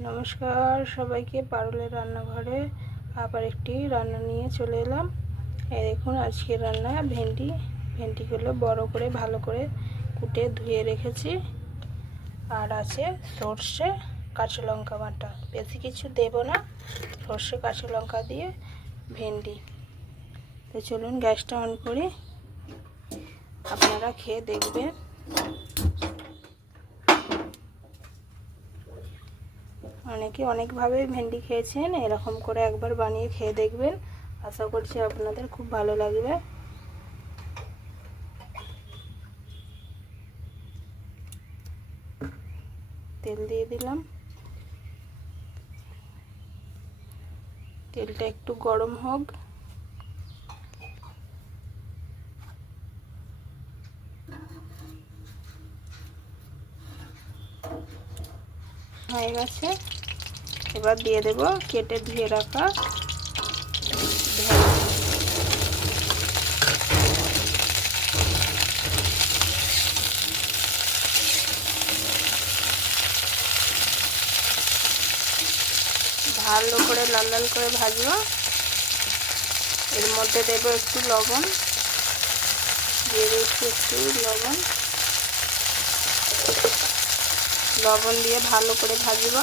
নমস্কার সবাইকে, পারুলের রান্নাঘরে আবার একটি রান্না নিয়ে চলে এলাম। এই দেখুন, আজকের রান্না ভেন্ডিগুলো বড় করে ভালো করে কুটে ধুয়ে রেখেছি। আর আছে সর্ষে কাঁচা লঙ্কা বাটা, বেশি কিছু দেব না, সর্ষে কাঁচা লঙ্কা দিয়ে ভেন্ডি। তো চলুন গ্যাসটা অন করি, আপনারা খেয়ে দেখবেন। অনেকে অনেকভাবে ভেন্ডি খেয়েছেন, এরকম করে একবার বানিয়ে খেয়ে দেখবেন, আশা করছি আপনাদের খুব ভালো লাগবে। তেল দিয়ে দিলাম, তেলটা একটু গরম হোক। হয়ে গেছে, এবার দিয়ে দেব কেটে ধুয়ে রাখা ভালো করে লাল লাল করে ভাজবো। এর মধ্যে দেবো একটু লবণ, দিয়ে দিচ্ছি একটু লবণ দিয়ে ভালো করে ভাজবো।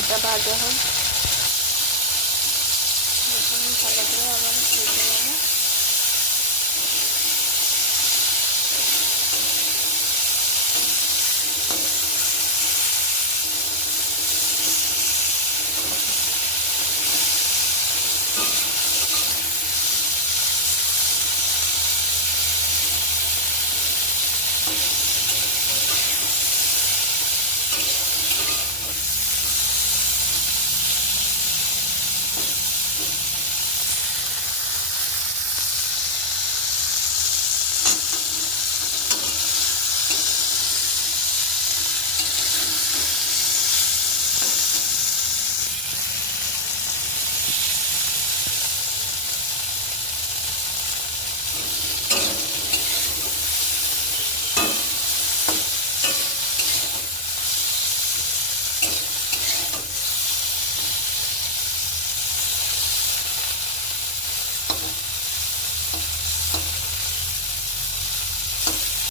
এটা ভাজা হোক।